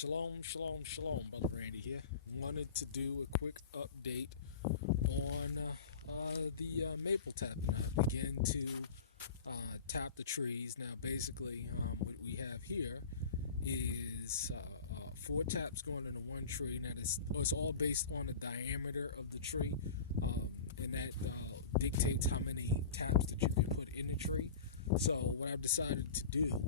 Shalom, shalom, shalom, Brother Randy here. Wanted to do a quick update on the maple tapping. I began to tap the trees. Now, basically, what we have here is four taps going into one tree. Now, it's all based on the diameter of the tree, and that dictates how many taps that you can put in the tree. So, what I've decided to do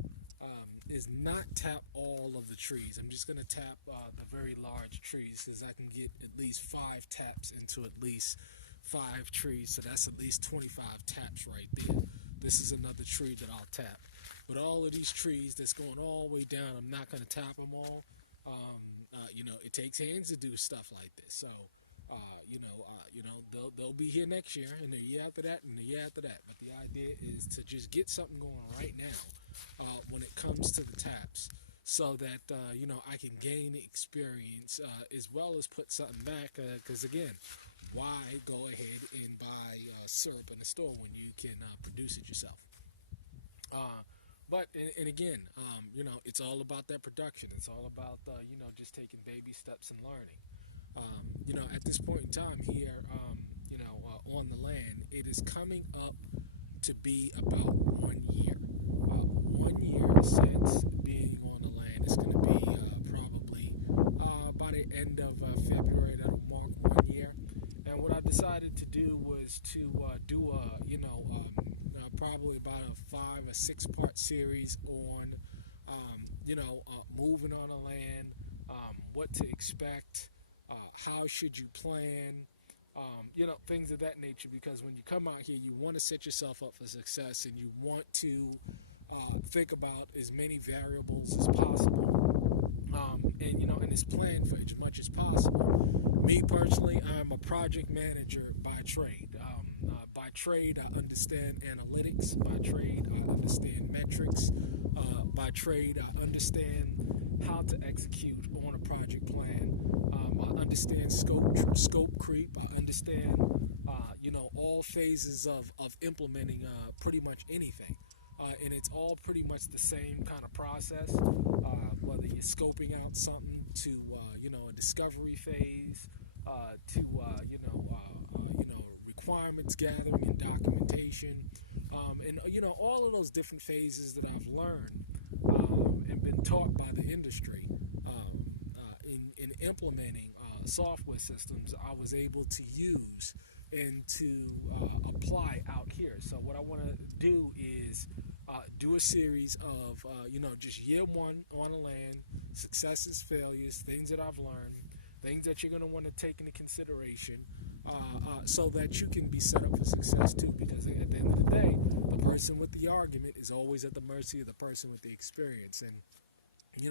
is not tap all of the trees. I'm just going to tap the very large trees because I can get at least 5 taps into at least 5 trees. So that's at least 25 taps right there. This is another tree that I'll tap. But all of these trees that's going all the way down, I'm not going to tap them all. It takes hands to do stuff like this. So, they'll be here next year, and the year after that, and the year after that. But the idea is to just get something going right now when it comes to the taps, so that I can gain experience as well as put something back. Because again, why go ahead and buy syrup in the store when you can produce it yourself? But again, it's all about that production. It's all about just taking baby steps and learning. At this point in time here, on the land, it is coming up to be about 1 year. 1 year since being on the land. It's going to be probably by the end of February. That'll mark 1 year. And what I decided to do was to do probably about a 5 or 6 part series on moving on the land, what to expect, how should you plan, things of that nature. Because when you come out here, you want to set yourself up for success, and you want to think about as many variables as possible, and it's planned for as much as possible. Me personally, I'm a project manager by trade. By trade, I understand analytics. By trade, I understand metrics. By trade, I understand how to execute on a project plan. I understand scope creep. I understand, all phases of implementing pretty much anything. And it's all pretty much the same kind of process, whether you're scoping out something to, a discovery phase, to, requirements gathering and documentation, and all of those different phases that I've learned and been taught by the industry in implementing software systems, I was able to use and to apply out here. So what I want to do is do a series of, just year one on the land, successes, failures, things that I've learned, things that you're going to want to take into consideration, so that you can be set up for success too. Because at the end of the day, the person with the argument is always at the mercy of the person with the experience. And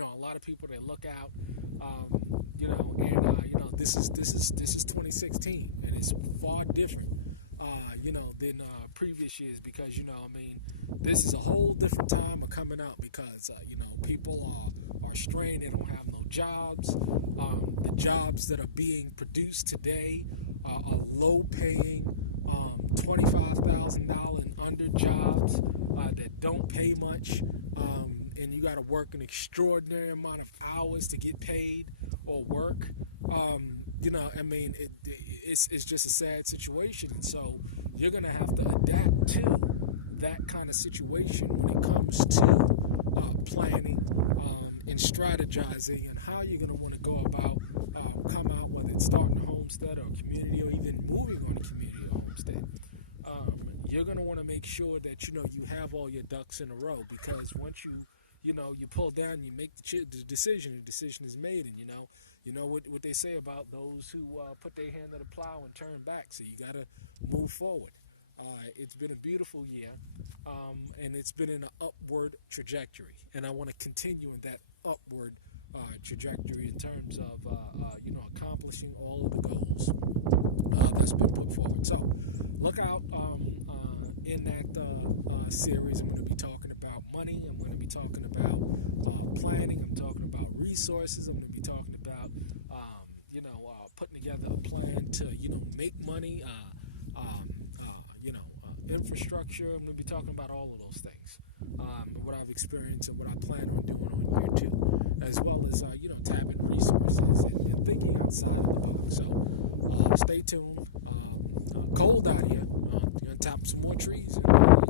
a lot of people, they look out, this is 2016, and it's far different, than previous years. Because this is a whole different time of coming out. Because people are strained. They don't have no jobs. The jobs that are being produced today are low paying, $25,000 and under jobs that don't pay much, and you got to work an extraordinary amount of hours to get paid or work. It's just a sad situation. And so you're going to have to adapt to that kind of situation when it comes to planning and strategizing, and how you're going to want to go about come out, whether it's starting a homestead or a community, or even moving on a community or homestead. You're going to want to make sure that you have all your ducks in a row. Because once you pull down, you make the decision is made. And what they say about those who put their hand to the plow and turn back. So you got to move forward. It's been a beautiful year, and it's been in an upward trajectory, and I want to continue in that upward trajectory in terms of accomplishing all of the goals that's been put forward. So look out in that series. I'm going to be talking about money. I'm going to be talking about planning. I'm talking about resources. I'm going to be talking about putting together a plan to make money. Infrastructure. I'm going to be talking about all of those things, what I've experienced and what I plan on doing on year 2. as well as tapping resources and thinking outside of the box. So stay tuned. Cold out here. Gonna tap some more trees. And,